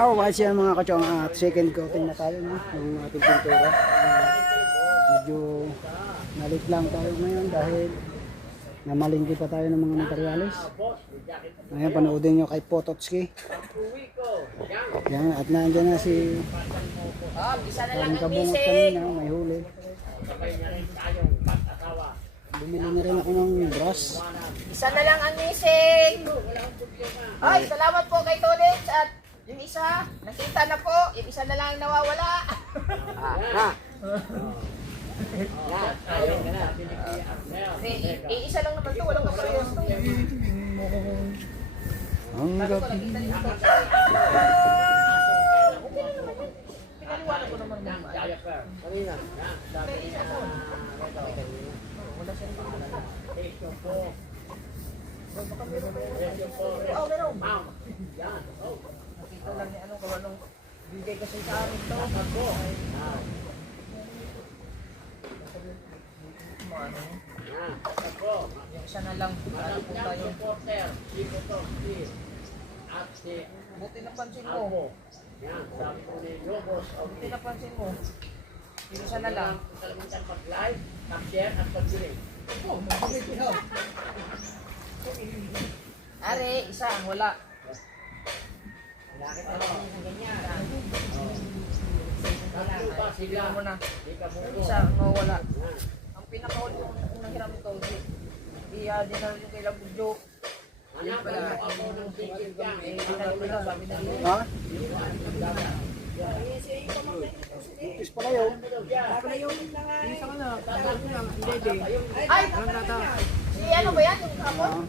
Oh, wise yan mga kachong at second coating na tayo no, ng ating pintura. Medyo nalit lang tayo ngayon dahil namalingki pa tayo ng mga materyales. Ngayon panoodin nyo kay Pototski. Yan, at nandiyan na si Parang Kabungot kanina, may huli. Bumili na rin ako ng brush. Isa na lang ang missing. Ay, salamat po kay Tolix at yung isa, nakita na po. Yung isa na lang ang nawawala. Isa lang naman to, walang kaparehas to. Ang gap. Pinaliwanag ko naman naman. Kanina. Wala siyang gumala. Baka meron kayo. Oh, meron. Nakita lang niya anong gawa nung bigay kasi sa amin to. Yung isa na lang. Ano po tayo? Buti napansin mo. Buti napansin mo. Yung isa na lang. Are, isa ang wala. Sige mo na. Isa ang mawala. Ang pinakauli yung nahiram ito. Iya, din na rin yung kailang budyo. Ha? Is pala yun. Ay! Si ano ba yan? Yung kapon?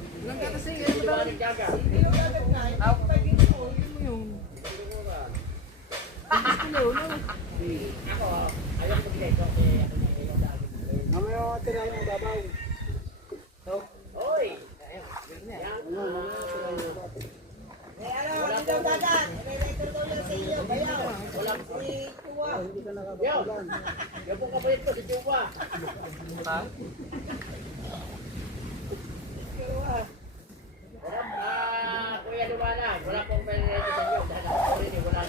Mamaya tira yung babaw. Oy! Hindi ka nakakapalan. Kuya Lumanan, wala pong pwede sa inyo dahil ako rin wala.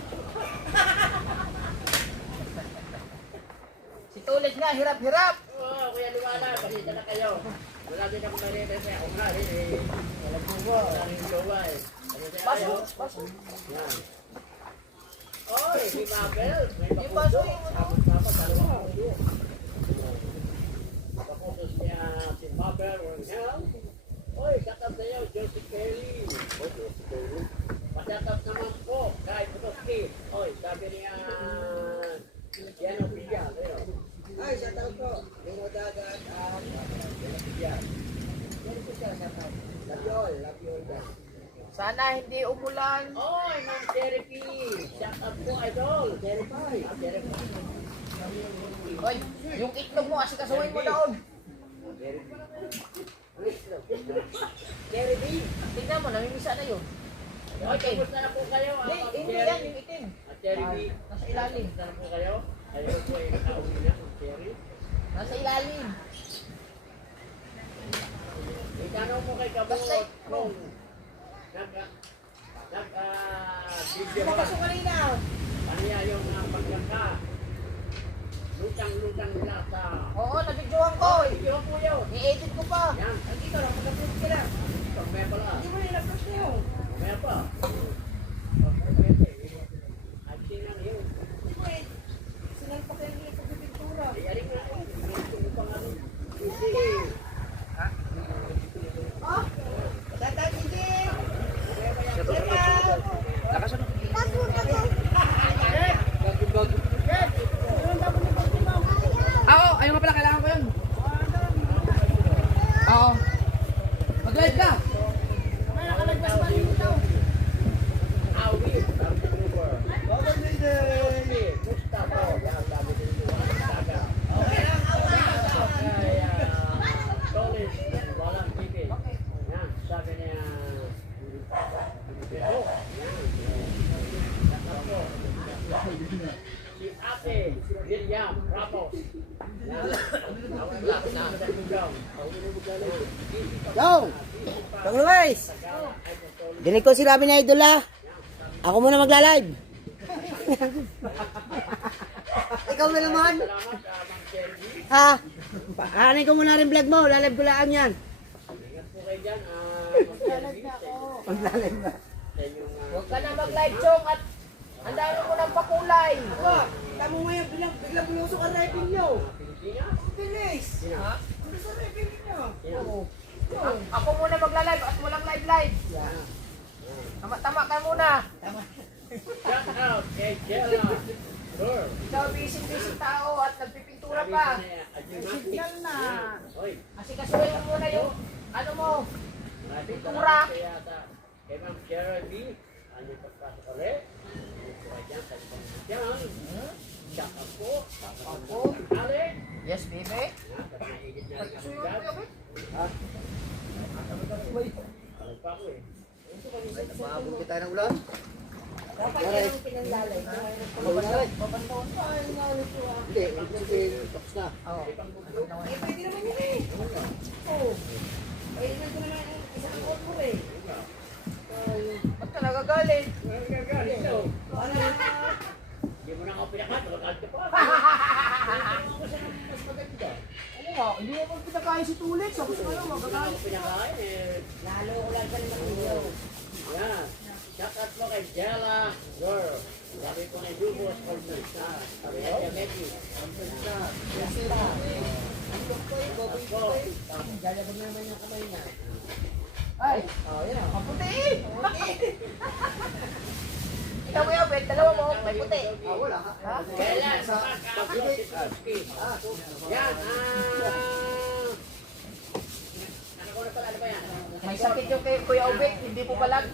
Si Tulis nga, hirap-hirap! Oo, Kuya Lumanan, pasita na kayo. Wala din ako pwede sa ako nga rin eh. Walang bungo, wala rin jowa eh. Baso, baso. Yan. Oy, si Mabel, may Yung baso papuso. yung ano? Tapos dalawang puso. Papusos niya si Mabel, Rangel. Oy, shoutout sa'yo, Josie Kelly. Oy, Josie Kelly. Pa-shoutout naman po, kay Pototski. Oy, sabi niya, yan ang bigyan. Ay, shoutout po. Yung Udagat at yung bigyan. Love you all guys. Sana hindi umulan. Oy, Ma'am Cherry P. Shoutout po, idol. Cherry P. Cherry P. Oy, yung itlog mo, asikasuhin mo doon. Cherry B. Tingnan mo, namimisa na yun. Oy, kamusta na po kayo? Hindi yan, yung itim. Cherry B. Nasa ilalim. Kamusta na po kayo? Ayaw po ay nakauwi na kung Cherry. Nasa ilalim. Itanong mo kay Kabungot kung video ka. Nakaso kanina. Paniya yung pagkaka. Lutang-lutang nila sa... Oo, nabidyohan ko. Video po yun. I-edit ko pa. Yan. Dito lang, magkapit ka lang. May pala. Hindi mo nilagpas na yun. May pa. I've seen na yun. Hindi mo eh. Sinalpak yan yung pagpipintura. Yaring na ako. Yung pang-ano. Oh? Tata, hindi. Oo, ayun nga pala, kailangan ko yun. Oo. Mag-live ka. Si Ate William Ramos. Yo! Tang guys! Dinig ko si Robin Idol ah. Ako muna magla-live. Ikaw na naman. Salamat, Ma'am Shelby. Ha? Paanin ko muna rin vlog mo. Lalab ko lang yan. Ingat po kayo dyan, Ma'am Shelby. Paglalag na. Sa inyong, Huwag ka na mag-live, Chong, at ang dami mo ng pakulay. Tamo ngayon, biglang bulusok ang rifle nyo. Pilipinas. Bilis. Ha? Ano sa rifle nyo? Ako muna magla-live at walang live. Tama-tama ka muna. Shout out kay Jella. Sir. Ikaw busy tao at nagpipintura pa. Signal na. Oy. Kasi kasuhin mo muna yung ano mo. Pintura. Kay Ma'am Shelby. Ano yung pagpasok ulit? Ano po ay dyan? Kaya po dyan. Shout out po. Ako. Alex. Yes, baby. Naigit na rin ang Kasuhin mo vlog. yung Alam pa ako eh. Maabot kita ng ulan. Dapat yan ang pinanglalay. Babantawon pa. Hindi, tapos na. Oo. Eh, pwede naman yun eh. Oo. Pwede naman ko naman isang court mo eh. Ba't ka nagagalit? Nagagalit daw. Para Hindi mo na ako pinakat. Magalit ka pa. Mas maganda. Ano nga, hindi mo pang pinakain si Tulit. Sabi ko lang, Hindi mo na ako magagalit. pinakain eh. lalo ko lang sa limang video. Yan. Shout out mo kay Jella. Girl. Sabi ko na Jubos. Conference na. Sabi na kay Becky. Conference na. Lalabag na naman yung kamay niya. Ay, maputi. Ikaw mo yung bet, dalawa mo, may puti. Wala ka. Ha? Kailan? Pag-ibig. Yan. Ano ko na pala? Ano ba yan? May sakit yung kay Kuya Ubek, hindi pumalag.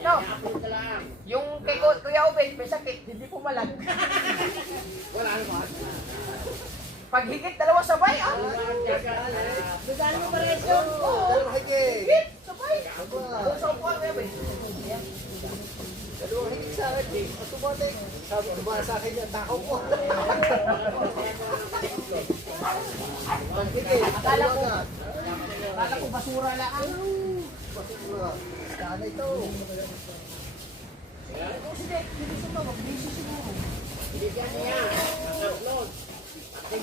No, I-upload ka lang. yung kay Kuya Ubek, may sakit, hindi pumalag. Wala ano ba? Pag higit, dalawa sabay, ah. Saan mo pa rin yun? Dalawang higit. Higit, sabay. Doon sa upuan, Kuya Ubek. Dalawang higit sa akin eh. Automatic. Sabi ko ba sa akin yan, takaw ko. Ang higit. Akala ko, agad. akala ko basura lang. Basura. Saan ito? Kasi hindi siguro, busy siguro. Bigyan niya. Upload. Atin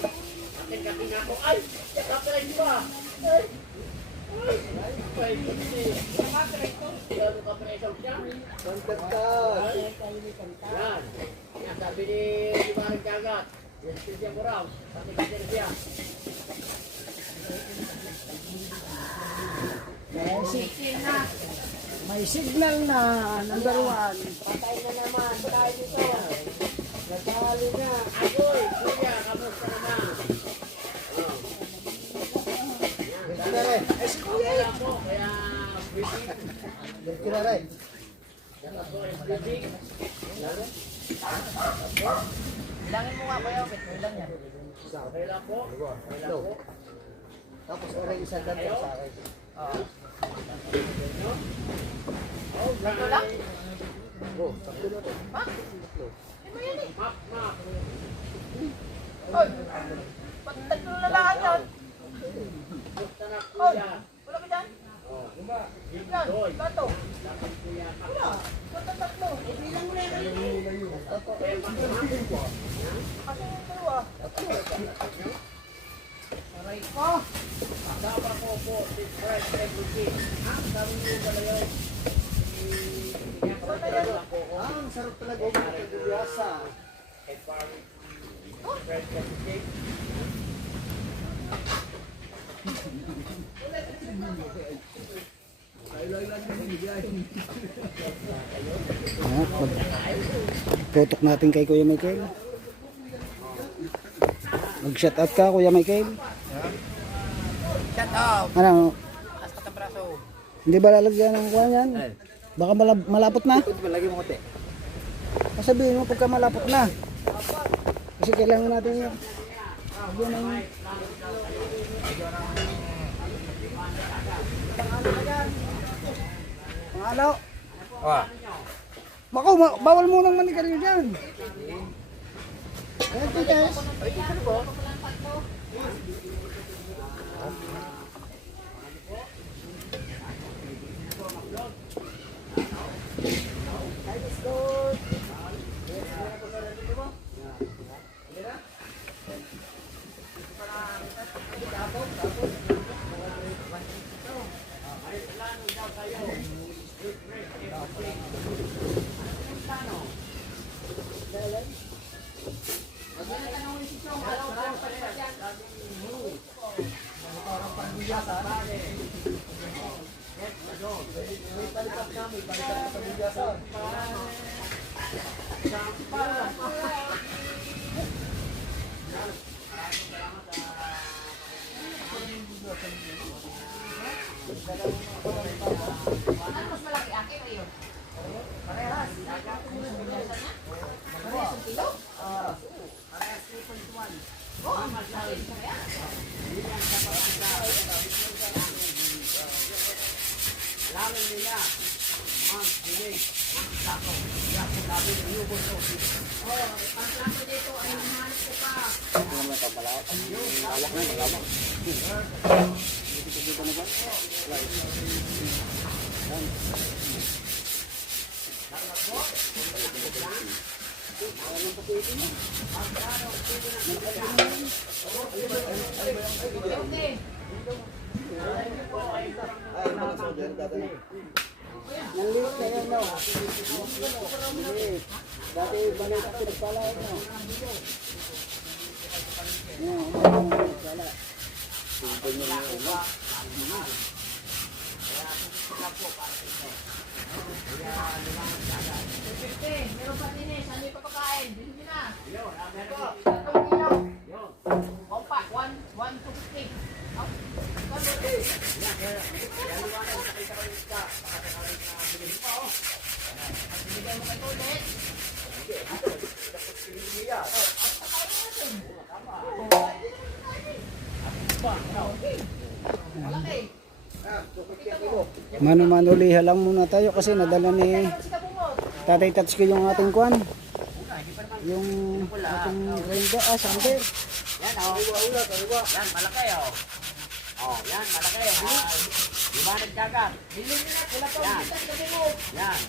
kami na ako. Ay! Copyright ba? Ay! Ay! Kasi. Yan ang copyright siya. Pangkatag. Yan. Yan sabi ni Ibarang Kagat. Yan siya ko raw. Pati kasi na siya. May signal na, number 1. Patay na naman, patay dito. Natalo na. Agoy! Kuya, kamusta naman? Kaya Ay, si Kuya po. Kaya, breathing. kaya Yan ako, breathing. Bilangin mo nga, Kuya Ubek, ilan yan? Okay lang po. Okay lang po. Tapos oray isang ganito sa akin. Oo. Tatlo lang? Oh, tatlo na to. Ha? Ano yan eh? Map, map. Oy, ba't tatlo na lang yan? Basta na Oy, kuya. wala ba dyan? Oh. Yan, Doy. bato. Dapat kuya. Wala, ba't ang tatlo? Bilang mo na yan. Kaya map, map. Kasi yung dalawa. Aray ko. Dapat po po, si Fred everything. Ang sabi niyo pala yun. Ang sarap talaga ng kaguyasa. Kay Parang Fred everything. Tutok natin kay Kuya Michael. Mag-shout out ka, Kuya Michael. Shut up. Ano, Taas ka ng braso. hindi ba lalagyan ng kuha yan? Baka malapot na. Ito lagi mo konti. Sabihin mo pagka malapot na. Kasi kailangan natin yun. Lagyan ng... Pangalo. Bako, bawal mo nang manigarilyo dyan. Ayan, tigas. Pagkaso dito ay nahanap ko pa. Okay. Nanliit na yan, no? Nanliit. Dati balik ako nagpala, no? Yan, nagpala. Okay, meron pa din eh. Saan yung papakain? Bilhin nyo na. Ito. Opa, 1 to 50. Bigay mo kay Tonet. Malaki. Mano-mano liha lang muna tayo kasi nadala ni Kasi kabungot. Tatay Tatsuki yung ating kwan. Yung ating grinder, sander. Yan, oh. Yan, malaki, oh. Oh, yan, malaki. Liwanag dagat. Bilhin nyo na. Wala pang Yan. bitas kabungot. Yan.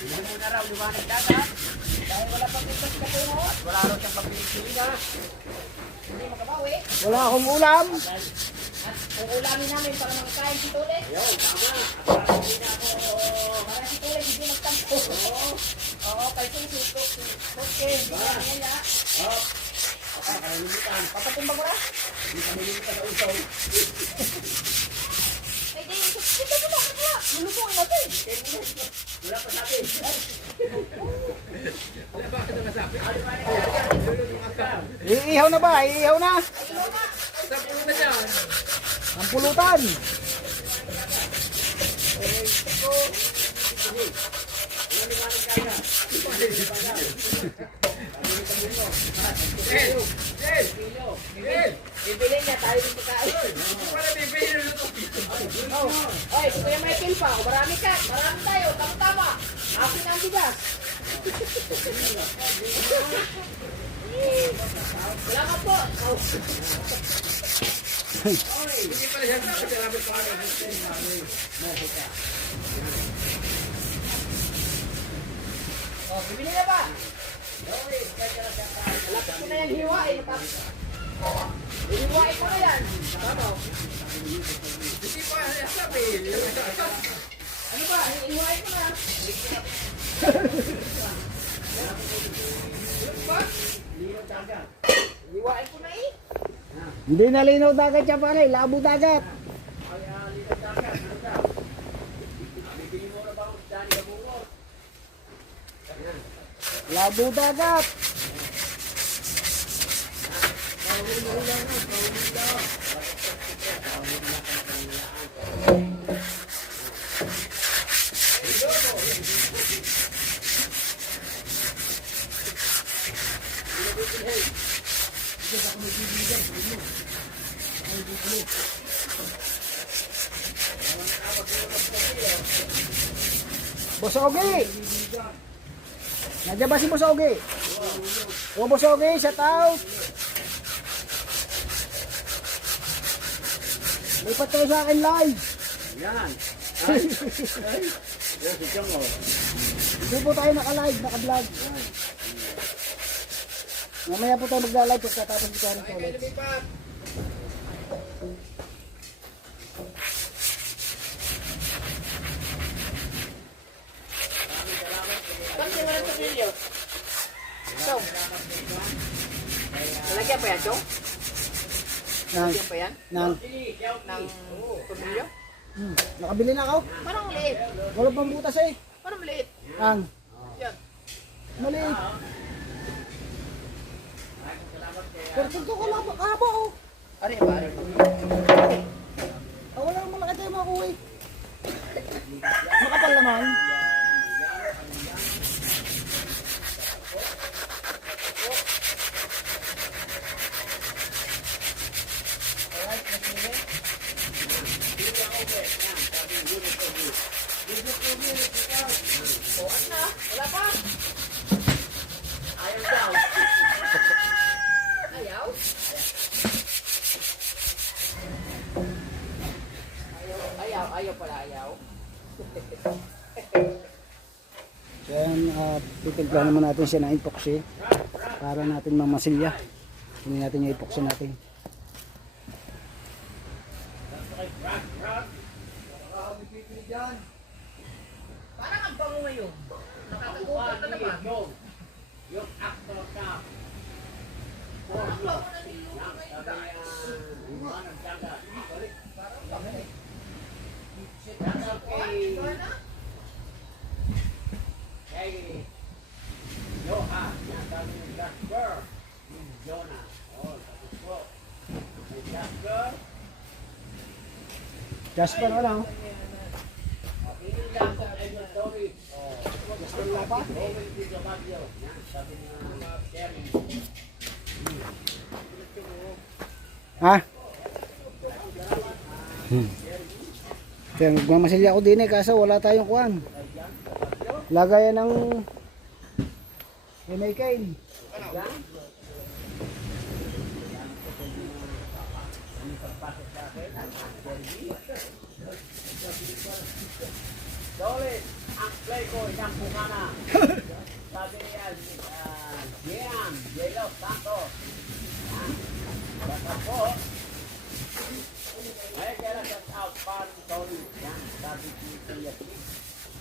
Bilhin mo na raw liwanag dagat. Dahil wala pang bitas kabungot. Wala raw siyang pagpili na. Hindi makabawi. Wala akong ulam. At kung ulamin namin para makakain si Tonet. Yo, tama. At hindi na ako. Para si Tonet hindi magtampo. Oo, kay Susi. Okay, hindi na nangaya. Oh. Ah, kalimitan. Papatimbang mo na. Hindi kami limita sa usaw. Ay, di. Ito mo na. Lulutuin natin. Wala pa sabi. Iihaw na ba? Iihaw na. Ang pulutan. Bibili niya tayo ng pagkain. Oh, oy, kuya Michael pa. Marami ka. Marami tayo. Tama-tama. Akin ang bigas. Salamat po. Oh, bibili na ba? Lapit ko na yung hiwain. Hiwain ko na yan. Tama. Ano ba? Hiwain ko na. Hiwain ko na eh. Hindi nalinaw dagat siya pare. Labo dagat. Labo dagat. Boss Ogi. Nandiyan ba si Boss Ogi? O Boss Ogi, shout out. Lipat kayo sa akin live. Yan. Ay. Yan, si Chong, oh. Hindi po tayo naka-live, naka-vlog. Mamaya po tayo magla-live pagkatapos kita rin ulit. Kasi wala sa video. So, nalagyan pa yan, Chong? Nang, Nalagyan pa yan? nang, Ng tornilyo? nakabili na ako. Parang maliit. Wala pang butas eh. Parang maliit. Nang, Yan. maliit. Pero ito ko lang, kahaba oh. Ari ba? Ari. Ah, wala namang malaki tayo makuha eh. Makapal naman. O, ano na? Wala pa. titimplahan naman natin siya ng epoxy para natin mamasilya. Hindi natin yung epoxy natin. Parang ang bango ngayon. Nakakagulat ka naman. Yung actor ka. Ang bango na niyo ngayon, guys. Kay Johan, yan sabi ng Jasper, yung Jonah. Oh, tapos po. Kay Jasper, Jasper wala oh. hindi lang sa Edward Story. Oh, Jasper wala pa? Owen Video Bagyo. Yan, sabi ng Sherry. Ha? Kaya magmamasilya ako din eh, kaso wala tayong kuwan. Lagayan ng Hemicail. Solid, ang play ko, isang bukana. Sabi niya, Gian, Jelo Santos. Basta po, ay kaya shout out pan Solid. Yan, sabi si Kuya Pete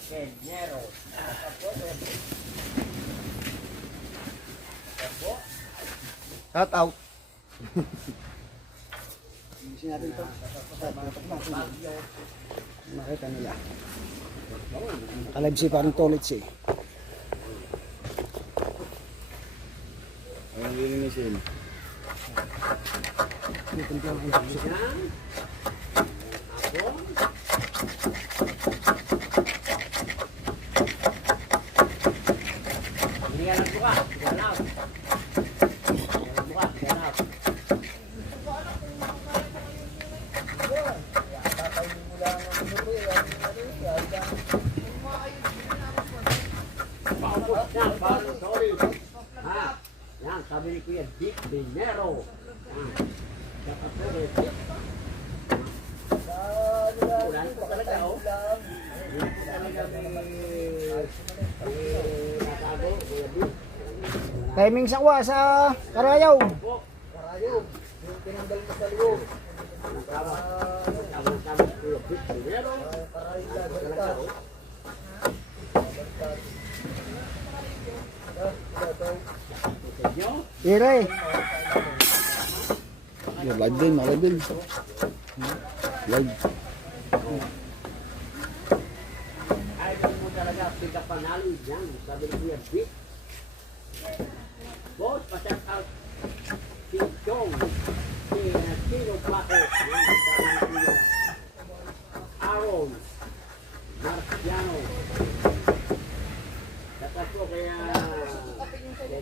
Kenero. Basta po, Shout out. Isin natin ito. Makita nila. Nakalive si parang toilet siya. Ang lilinisin. Dito lang ang epoxy. yan. Ako, hindi ka nagbuka, ganap. Nagbuka, ganap. Paubos na, parang sorry. Ha? Yan, sabi ni Kuya Dick Dinero. Yan. Kapatid, Dick. Ulan po talaga, oh. Ulan po talaga natago, Kuya Dick. Timing sa kuwa sa Karayaw. Tama Kuya Dick Dinero. Talaga, oh. Inyo? Ire. Yeah, live din, live din. Live. Idol mo talaga, pick up panalo yan. Sabi ni Kuya Dick. Boss, pa-shout out si Chong, si Chino Paco, yan, sabi ni Kuya Aaron Marciano. Tapos po kaya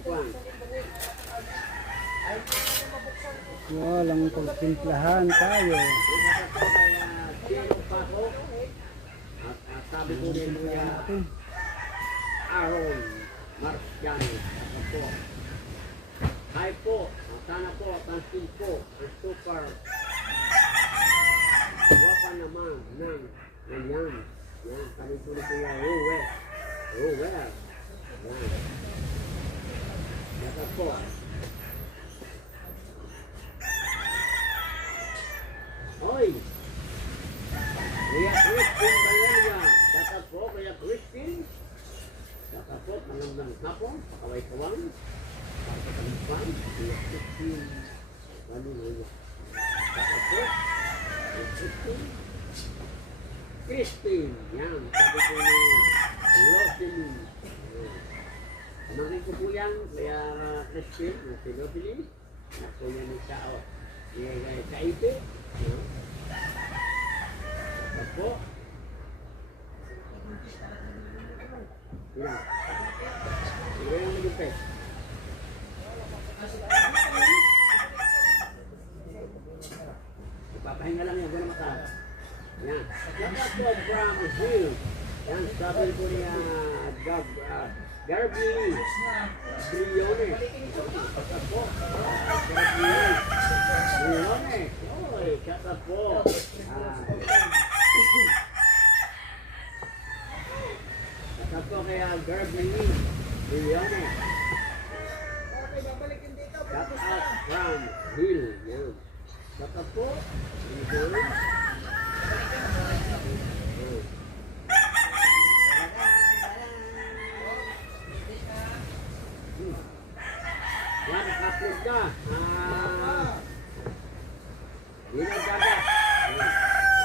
Juan. Walang pagtimplahan tayo. Tapos po kaya Chino Paco. At sabi ko din Kuya Aaron Marciano. Tapos po. Hi po, sana po, pansin po, ang super. Wapa naman ng ganyan. Yan, sabi ko ni Kuya Ruel. Ruel. Yan. Tapos po. Hoy! Kuya Christine Valeria. Tapos po, Kuya Christine. Tapos po, magandang hapon, pakaway-kawang. Pagkakalipan, Kuya Christine Valeria. Tapos po, Christine, yan, sabi ko ni Rosalie. Pamangkin ko po yan, kaya Christine, si Rosalie. Ako yan ni Sao, sa Ipe. Tapos po, yan. Sige yung magiging. Papahinga lang yan, wala mataas. Yan. Tapos po from Brazil. Yan, sabi ko niya Garby Briones. Tapos po. Garby Briones. Oy, kata po. Tapos Tatlo kaya Gerb Lee. Lilione. Shout out from Hill. Yun. Shout out po. Yun. Yan, upload na. Yun ang dagat.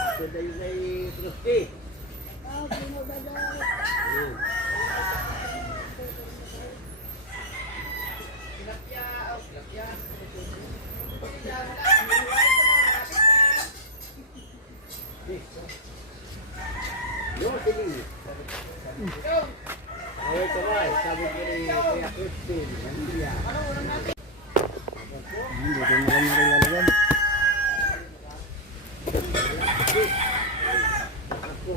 Upload na yun kay Krusty. Yan. Yo, tingin. Ay, ito ba? Sabi ko rin Kuya Christine. Manila. Dito na kami nilalagyan. Ako.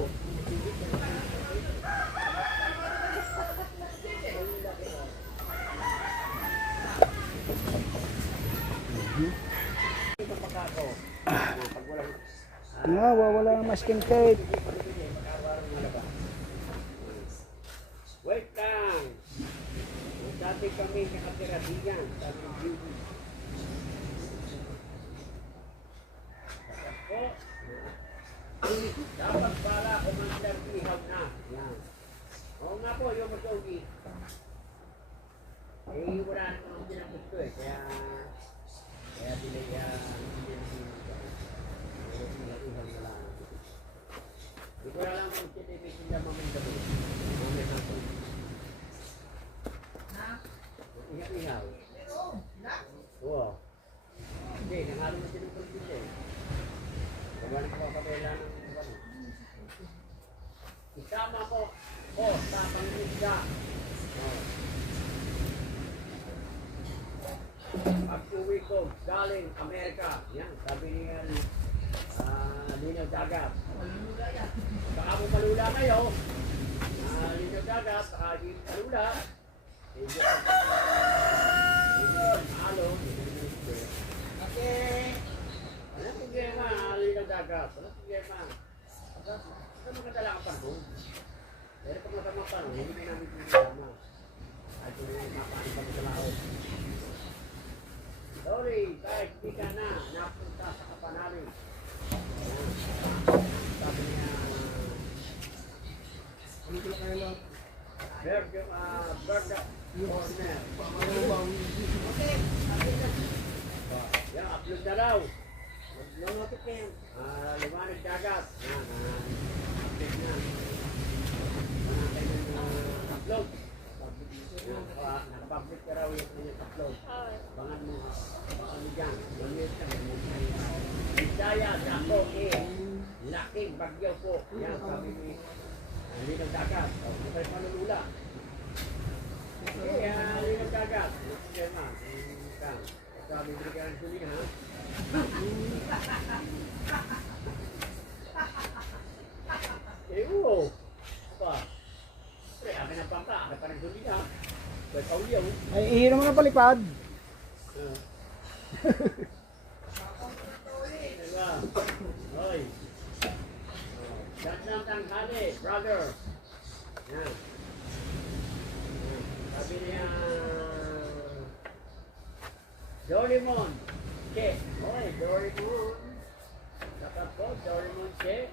Wala ang masking tape. Wait lang. Dati kami nakatira diyan. Sabi ng beauty. Ako. Dapat para Commander Ihaw na. Yan. Oo nga po, yung mag-uwi. Eh, wala naman pinagusto eh. Kaya binaya. Ihaw na lang. Hindi ko lang kung may sila mamandali. Ihaw. Oo. Hindi, nanghalo na sila ng pagkita eh. Kagaling ko kapela ng ano. Isama ko sa Panginoon. Pag-uwi ko galing Amerika. Yan, sabi niya Linaw Dagat. Baka mo malula kayo. Linaw Dagat, baka di malula. Hindi mahalo. Okay. Walang problema, Linaw Dagat. Walang problema. Saan makadala ka pa doon? Pero kung matamang pa doon, hindi namin pinagama. At kung mapaano kami sa laot. Sorry, kahit hindi ka na napunta sa Kapanali. Sabi niya, Berga Corner. Yan, upload na raw. Mag-nonotik kayo. Liwanag Dagat. Yan, upload na. Manatay ng upload. Nakapublic ka raw yung kanyang upload. Bangan mo, ano dyan, manit ka, Bisaya, Dako, laking bagyo po. Yan, sabi ni Linaw Dagat. Kapag manulula. Linaw Dagat. Yan, ma. Sabi ni Linaw Dagat, ha? Oo. Apa? Pre, akin ang pangka. Akin pa ng Sulina. Pwede pa uliyaw. Ay, ihiro mo na palipad. Diba? Hoy. Gandang tanghali, brother. Yan. Sabi niya, Doraemon. Che. Hoy, Doraemon. Dapat po, Doraemon Che.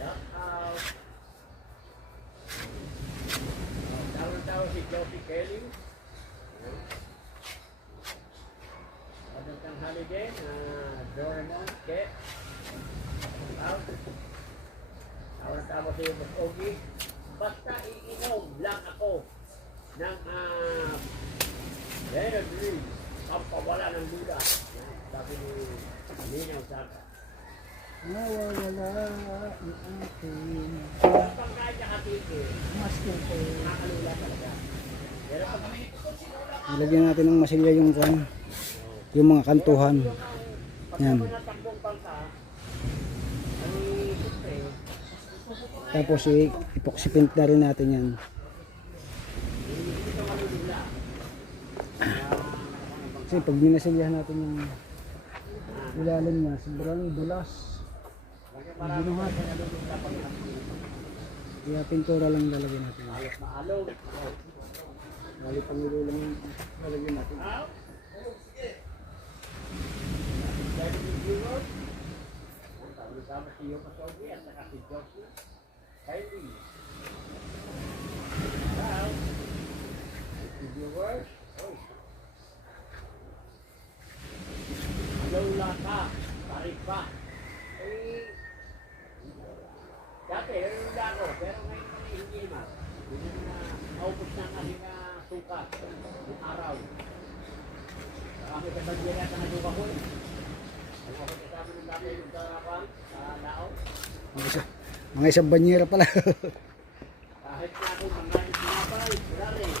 Shout out. Tawang-tawa si Josie Kelly. Gandang tanghali din, Doraemon Che. Out. Tawang-tawa si Mas Ogie. Basta iinom lang ako ng energy ang pawala ng lula. Sabi ni Linaw Dagat. Nawawala ang aking Pag kahit nakatigil, masking tape. nakakalula talaga. Pero pag Nilagyan natin ng masilya yung kan, yung mga kantuhan. Yan. mo natakbong bangka, ay siyempre, Tapos epoxy paint na rin natin yan. hindi ka malulula. Kasi pag minasilyahan natin yung ilalim niya, sobrang dulas. Kasi marami ka nalulula pag nakatigil. Kaya pintura lang lalagyan natin. Maalog. Bali pangulo lang yung lalagyan natin. Dahil yung viewers, sama si Yoko Sobi at saka si Josie. Kylie. Now, si viewers, Lola ka, Paripa. Eh, dati, yung ako, pero ngayon naman hindi na. Yun na naubos na kaming suka, yung araw. Kami kasandira sa naluka ko eh. Ano ako kasama ng dati yung sa lao. Mga isang banyera pala. Kahit na ako mangalit sinapay, wala rin.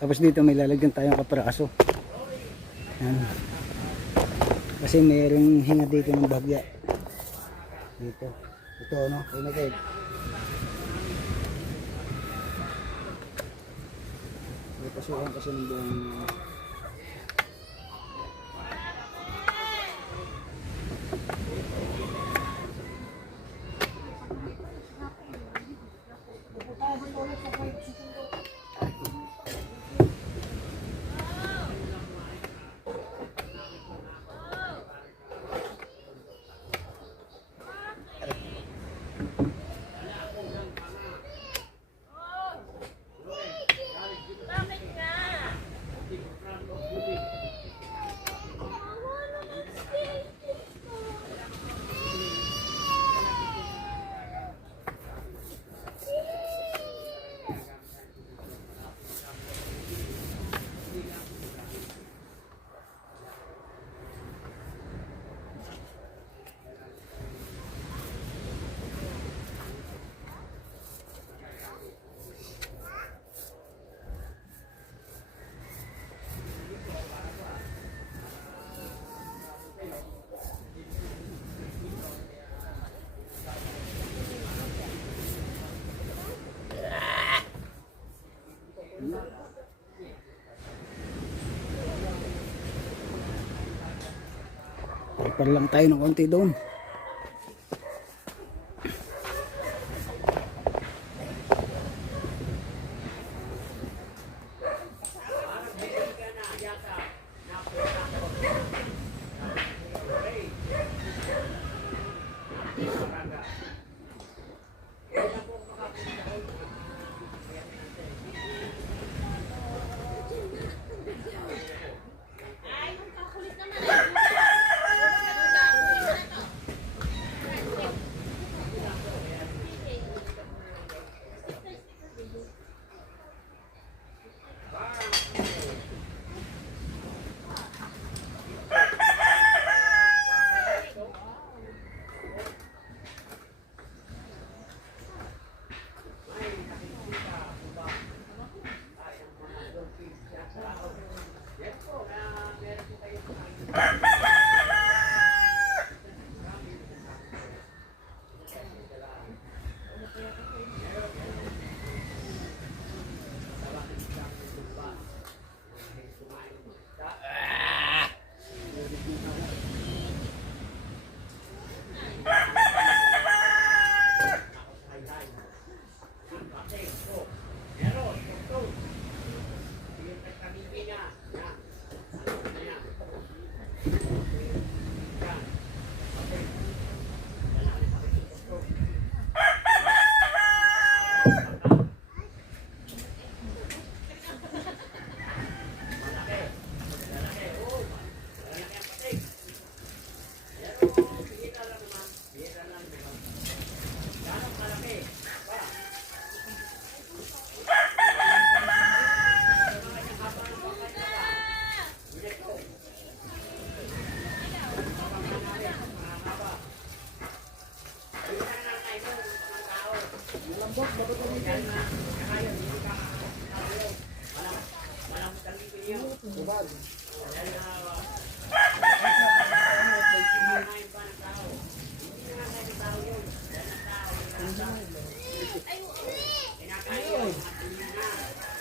Tapos dito may lalagyan tayong kapiraso. Yan. Kasi mayroong hinga dito ng bagya. Dito. Ito ano, pinagay. May pasukan kasi ng buong Ipar lang tayo ng konti doon.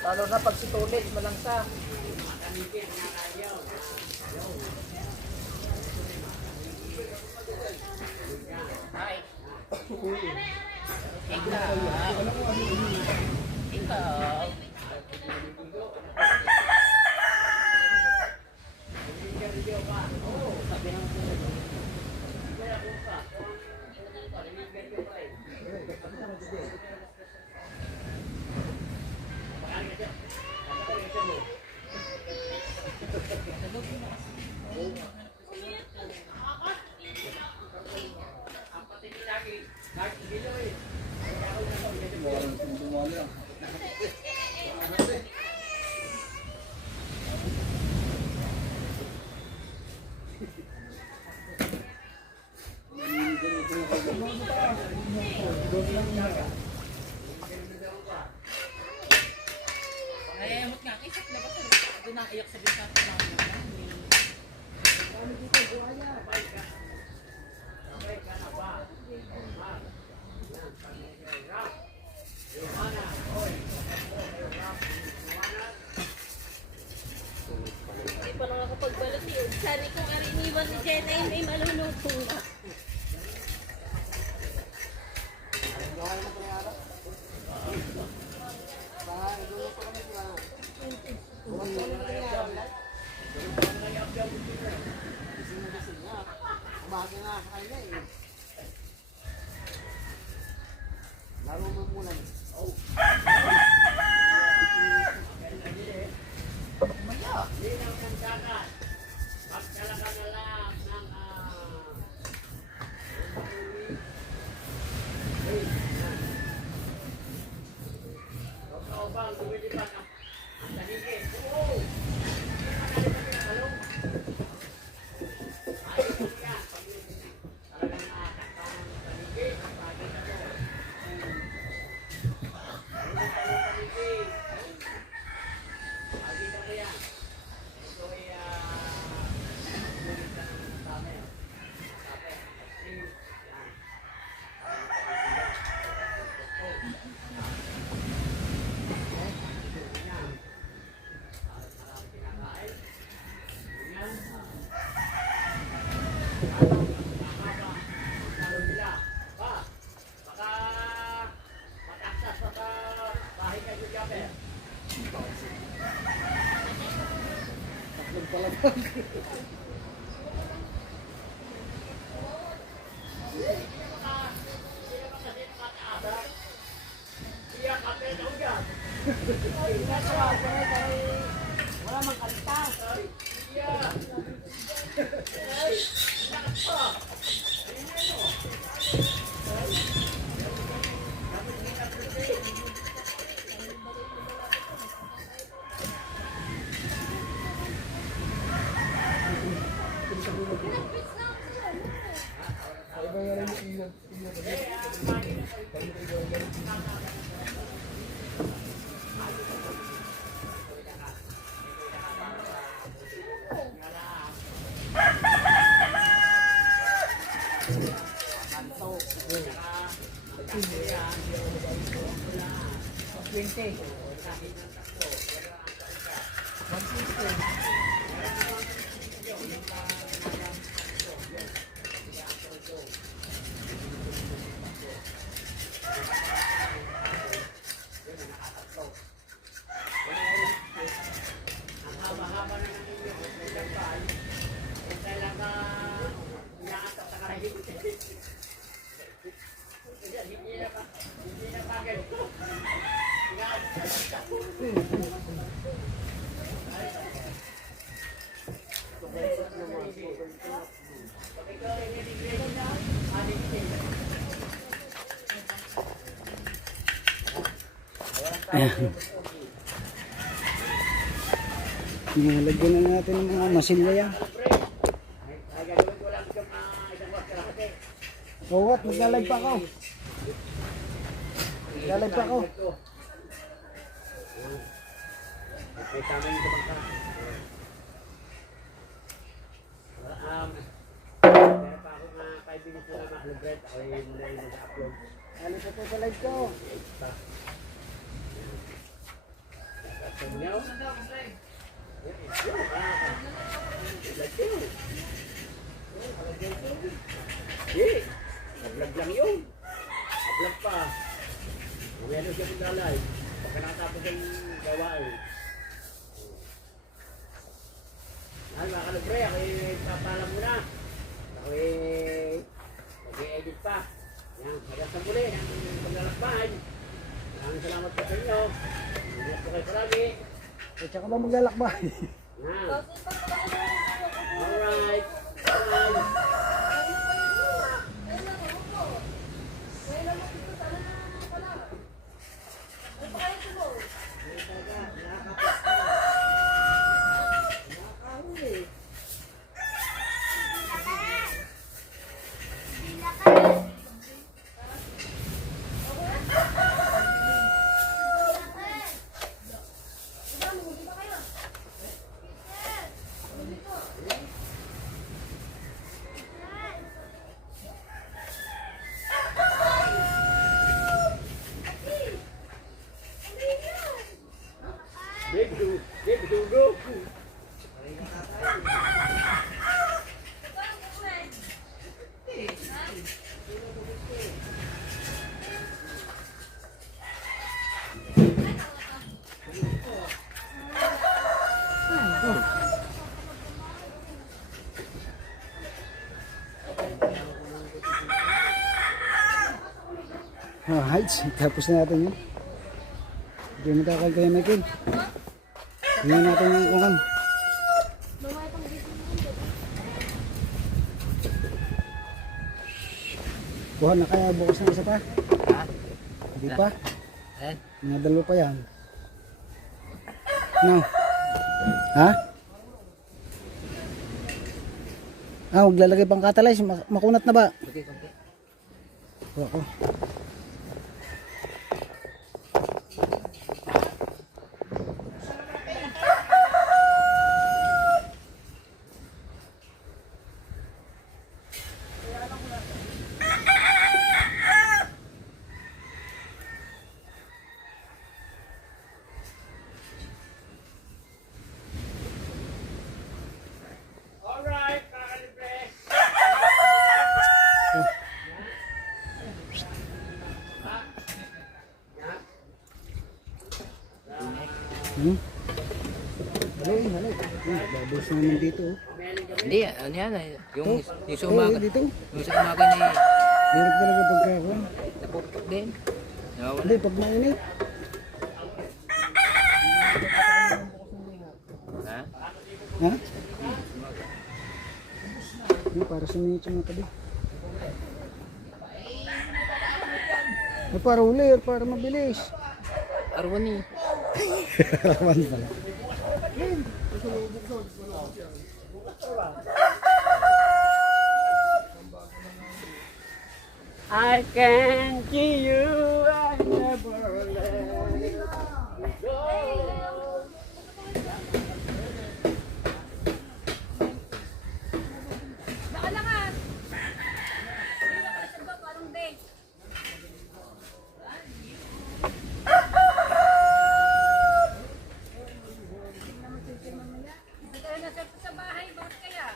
Lalo na pag situlit, malangsa. Ay. Ikaw. Ay, amot nga. Isip na ba ito? Doon ang iyak sa bisa ko lang. Hindi pa nakakapagbalot yun. Sari kong ariniwan ni Jenna yun ay maluluto na. Nilagyan na natin ng mga masilya yan. Oo, at maglalag pa ako. Maglalag pa ako. May tama yung kumangka. Meron pa ako nga 5 minutes na lang makalubret. Ako yung muna yung mag-upload. Alis ito sa live ko. Tumyaw. Vlog lang yun. Vlog pa. Meron siya paglalay. Pagka nakatapos ang gawain. Ay, mga kalubre, ako papala muna. Ako mag-i-edit pa. Yan, hanggang sa muli, ang paglalakbahan. Maraming salamat po sa inyo. Ingat po kayo palagi. At saka ba maglalakbay? Yan. Alright. Bye. Big Dugo. Alright, tapos na natin yun. Hindi mo takal kayo Michael. Tingnan natin yung kukan. Kuha na kaya bukas na isa pa? Hindi pa? Mga dalawa pa yan. No. Ha? Ah, huwag lalagay pang catalyze. Makunat na ba? Oo. Alright, mga kalibre. Halay. Babos na naman dito. Hindi, ano yan eh. Yung sa Oo, umaga. dito. Yung sa umaga na eh. Hirap talaga pagkakuan. Napupok din. Nawawala. Hindi, pag mainit. Ha? Ha? Hindi, para sa minutes yung mga tabi. Para uli, para mabilis. Arwan eh. Rawan pala. I can see you, I never let you go. Nakalangan! Parang day. Kaya nasa sa bahay, bakit kaya?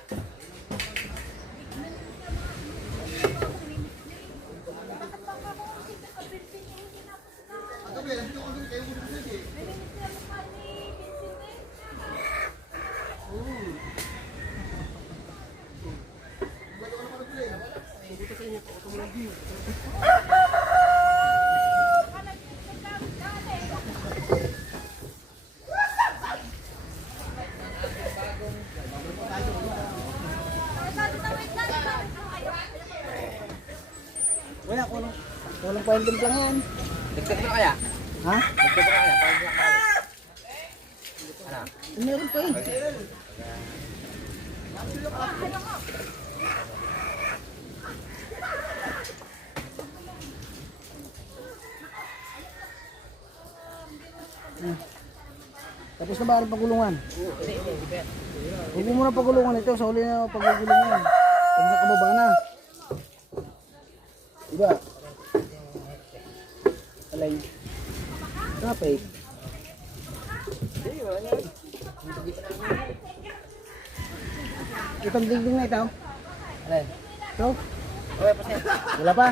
Wala, kulang pa yung timplang yan. Nagtag na kaya? Ha? Nagtag na kaya? Parang nakawin. Ano? Meron pa eh. Tapos na ba ang pagulungan? Huwag mo muna pagulungan ito. Sa huli na pagulungan. Pag nakababa na. Diba? Alay. Traffic. Itong dingding na ito. Alin? Ito. Okay, pasensya. Wala pa?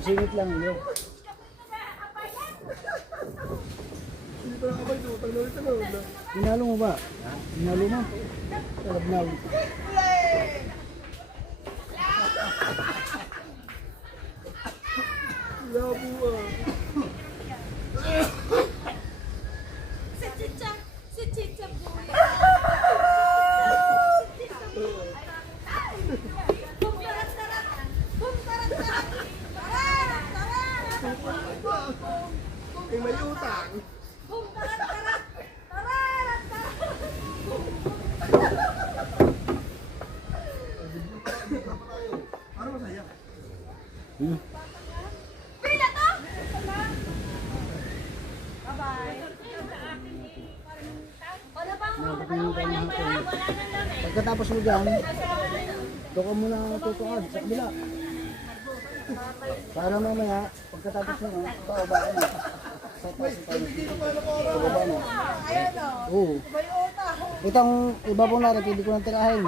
Isingit lang yun. Hinalo mo ba? Hinalo mo? Talabnaw. Si Chicha po. May utang. Pagkatapos mo dyan, doon ka muna tutukad sa kabila. Para mamaya, pagkatapos mo, paubaan mo. Sa taas ng tayo. Paubaan mo. Oo. Itong iba po natin, hindi ko nang tirahin.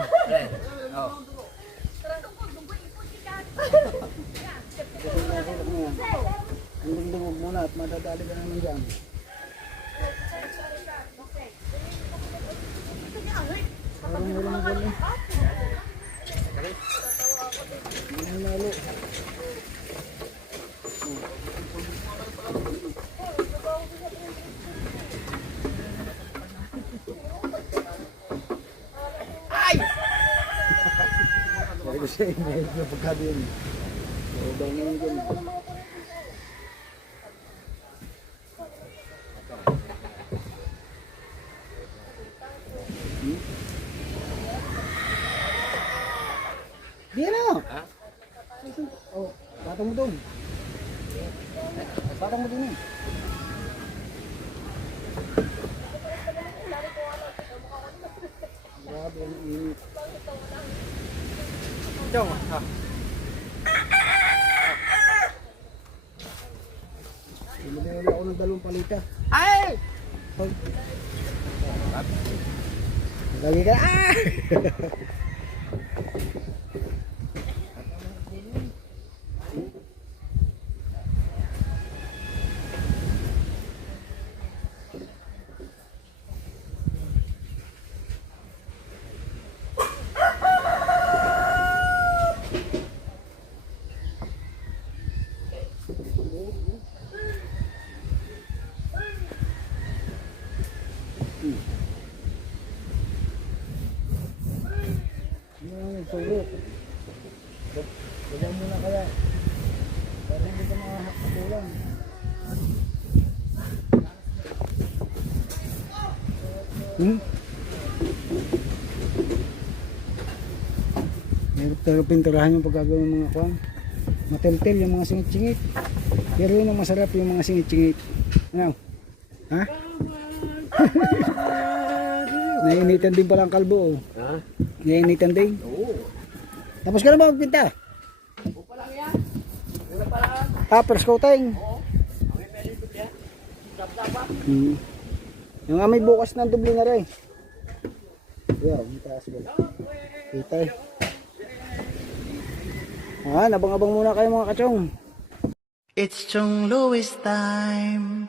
Ang lingdingog muna at madadali ka naman dyan. Marang-marang na gano'n. Nanalo. Sabi ko siya, medyo pagkabi yun. Bang yun dyan. Di na. Oh, patong mo doon. Patong mo doon eh. Grabe ang init. Bumili ako ng 2 palita. Ay! Lagi ka. Ah! Sulit. Baba muna kaya. Para hindi ka makakakulang. Meron talaga pinturahan yung pagkagawa ng mga kwan. Matel-tel yung mga singit-singit. Pero yun ang masarap yung mga singit-singit. Ano? Ha? Nainitan din pala ang kalbo. Ha? Nainitan din. Oo. Tapos ka na ba magpinta? O pa lang yan. Wala pa lang. First coating. Oo. Ang meron yan. Tap-tapa. Yung amoy bukas ng dubli na rin. Yan, taas ba? Kita eh. Nabang-abang muna kayo mga kachong. It's Chong Louis time.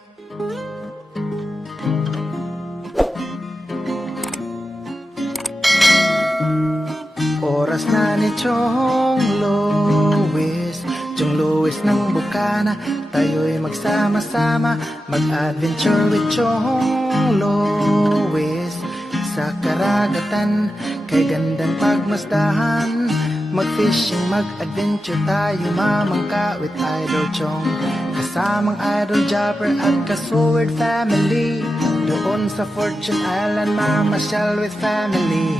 Oras na ni Chong Louis, Chong Louis ng Bukana. Tayo'y magsama-sama, mag-adventure with Chong Louis. Sa karagatan, kay gandang pagmasdahan, mag-fishing, mag-adventure tayo, mamangka with Idol Chong. Kasamang Idol Jopper at Kasword family. Doon sa Fortune Island, mamasyal with family.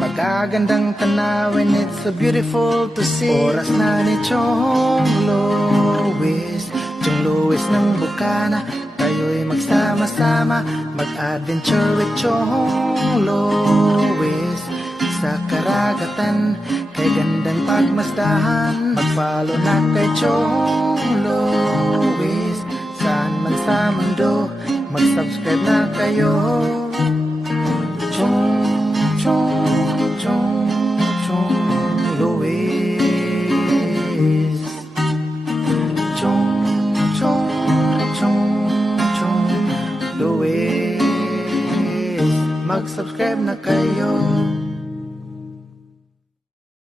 Pagkagandang tanawin, it's so beautiful to see. Oras na ni Chong Louis, Chong Louis ng Bukana. Tayo'y magsama-sama, mag-adventure with Chong Louis. Sa karagatan, kay gandang pagmasdahan, mag-follow na kay Chong Louis. Saan man sa mundo, mag-subscribe na kayo. Chong, chong, chong, chong, Luis. Chong, chong, chong, chong, Luis. Mag-subscribe na kayo.